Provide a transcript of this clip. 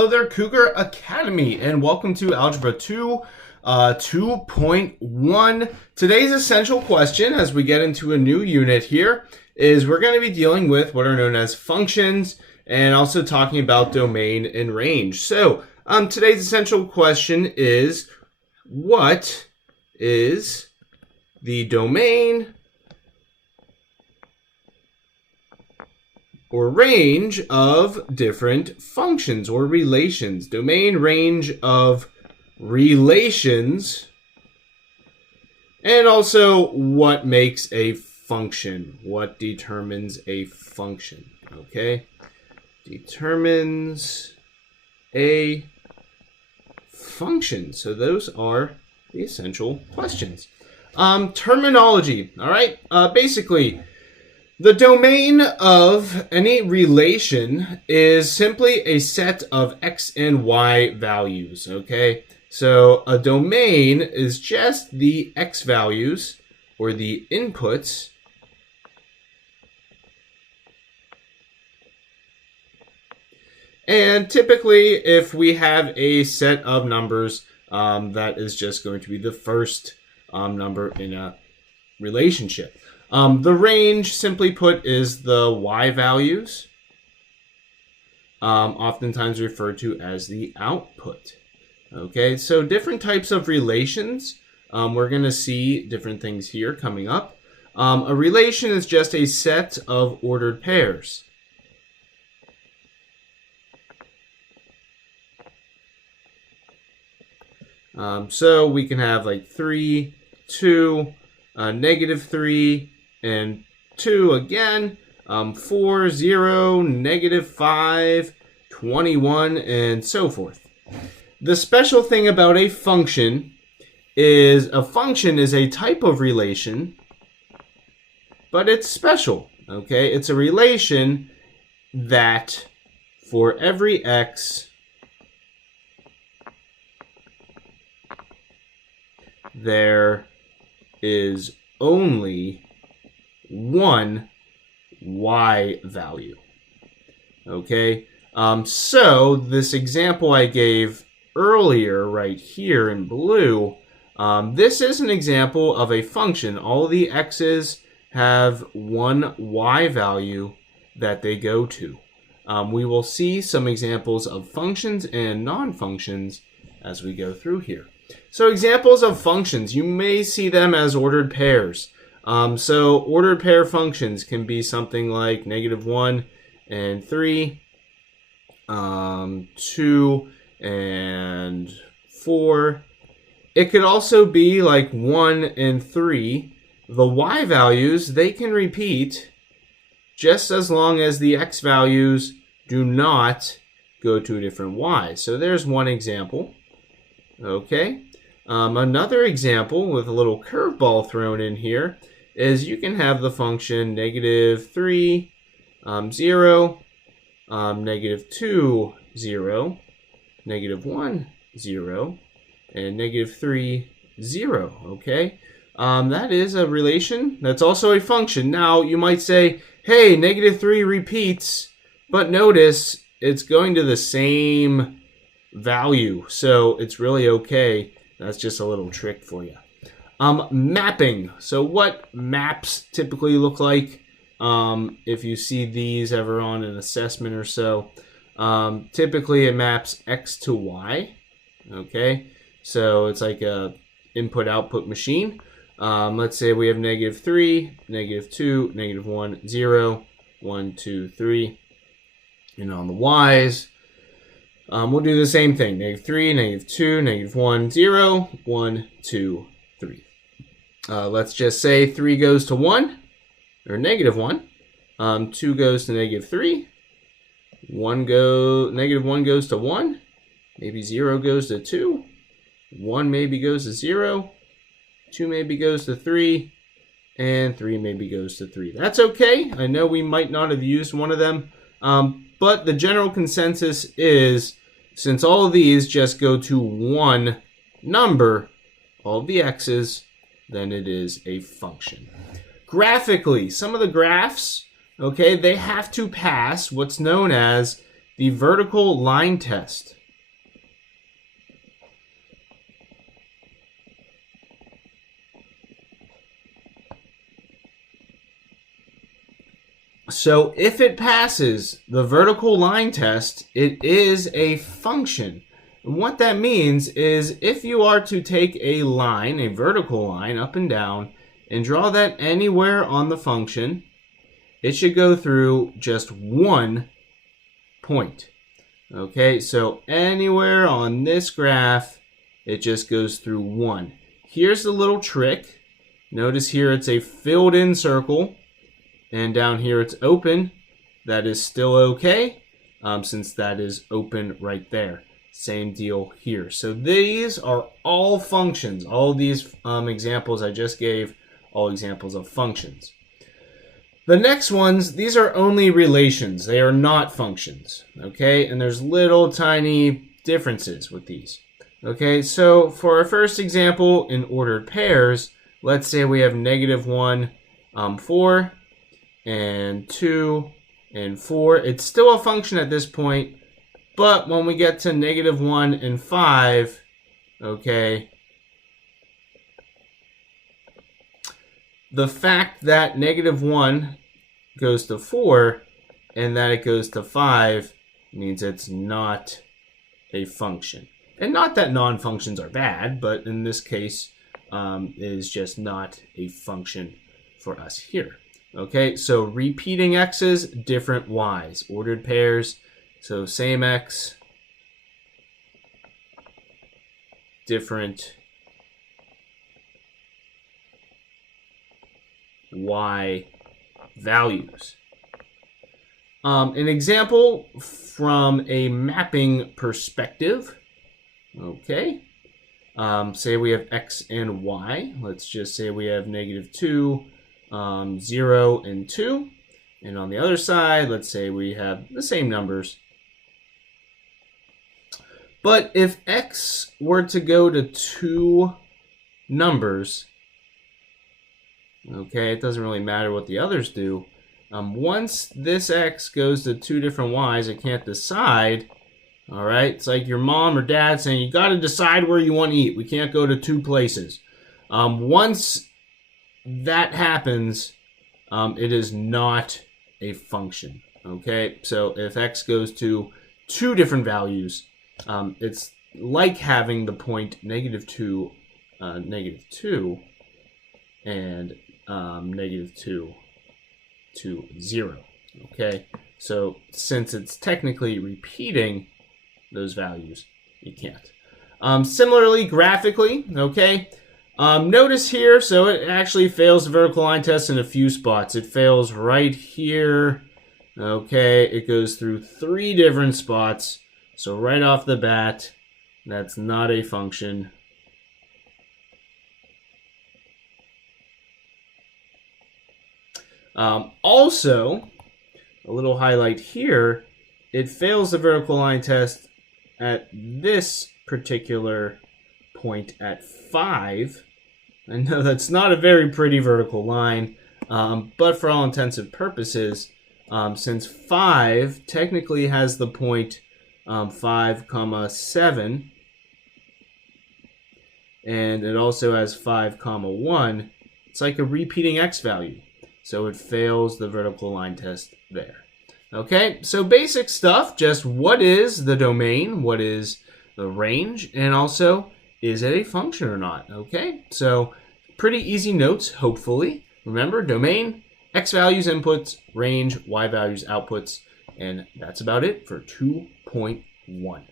Hello there, Cougar Academy, and welcome to Algebra 2 2.1. Today's essential question, as we get into a new unit here, is we're going to be dealing with what are known as functions and also talking about domain and range. So today's essential question is, what is the domain or range of different functions or relations? Domain, range of relations, and also what makes a function? What determines a function? Okay, determines a function. So those are the essential questions. Terminology. All right, basically, the domain of any relation is simply a set of x and y values, okay? So a domain is just the x values, or the inputs, and typically if we have a set of numbers, that is just going to be the first number in a relationship. The range, simply put, is the y values, oftentimes referred to as the output. Okay, so different types of relations. We're going to see different things here coming up. A relation is just a set of ordered pairs. So we can have like 3, 2, -3, and 2 again, 4, 0, -5, 21, and so forth. The special thing about a function is a type of relation, but it's special, okay? It's a relation that for every x, there is only one y value. Okay, so this example I gave earlier right here in blue, this is an example of a function. All the x's have one y value that they go to. We will see some examples of functions and non-functions as we go through here. So examples of functions, you may see them as ordered pairs. So ordered pair functions can be something like -1 and 3, 2 and 4. It could also be like 1 and 3. The y values, they can repeat just as long as the x values do not go to a different y. So there's one example. Okay. Another example with a little curveball thrown in here is you can have the function -3, 0, -2, 0, -1, 0, and -3, 0, okay? That is a relation. That's also a function. Now, you might say, hey, -3 repeats, but notice it's going to the same value, so it's really okay. That's just a little trick for you. Mapping. So what maps typically look like, if you see these ever on an assessment or so, typically it maps x to y. Okay, so it's like a input-output machine. Let's say we have -3, -2, -1, 0, 1, 2, 3, and on the y's, we'll do the same thing. -3, -2, -1, 0, 1, 2, 3. Let's just say 3 goes to 1, or -1. 2 goes to -3. -1 goes to 1. Maybe 0 goes to 2. 1 maybe goes to 0. 2 maybe goes to 3. And 3 maybe goes to 3. That's okay. I know we might not have used one of them. But the general consensus is, since all of these just go to one number, all of the x's, then it is a function. Graphically, some of the graphs, okay, they have to pass what's known as the vertical line test. So if it passes the vertical line test, it is a function. And what that means is if you are to take a line, a vertical line up and down, and draw that anywhere on the function, it should go through just one point. Okay, so anywhere on this graph, it just goes through one. Here's the little trick. Notice here it's a filled in circle. And down here it's open. That is still okay, since that is open right there. Same deal here. So these are all functions. All of these examples I just gave, all examples of functions. The next ones, these are only relations. They are not functions. Okay, and there's little tiny differences with these. Okay, so for our first example in ordered pairs, let's say we have -1, 4, and 2 and 4. It's still a function at this point, but when we get to -1 and 5, okay, the fact that -1 goes to 4 and that it goes to 5 means it's not a function. And not that non-functions are bad, but in this case, it is just not a function for us here. Okay, so repeating x's, different y's. Ordered pairs, so same x, different y values. An example from a mapping perspective. Okay, say we have x and y. Let's just say we have -2, 0 and 2, and on the other side, let's say we have the same numbers. But if x were to go to 2 numbers, okay, it doesn't really matter what the others do. Once this x goes to 2 different y's, it can't decide. All right, it's like your mom or dad saying, you got to decide where you want to eat. We can't go to 2 places. Once that happens, it is not a function. Okay, so if x goes to 2 different values, it's like having the point -2, -2, and -2 to 0. Okay, so since it's technically repeating those values, you can't. Similarly, graphically, okay. Notice here, so it actually fails the vertical line test in a few spots. It fails right here. Okay, it goes through 3 different spots. So right off the bat, that's not a function. Also, a little highlight here, it fails the vertical line test at this particular point at 5. I know that's not a very pretty vertical line, but for all intents and purposes, since 5 technically has the point 5, 7, and it also has 5, 1, it's like a repeating x value. So it fails the vertical line test there. Okay, so basic stuff, just what is the domain, what is the range, and also, is it a function or not? Okay, so pretty easy notes, hopefully. Remember, domain, x values inputs, range, y values outputs, and that's about it for 2.1.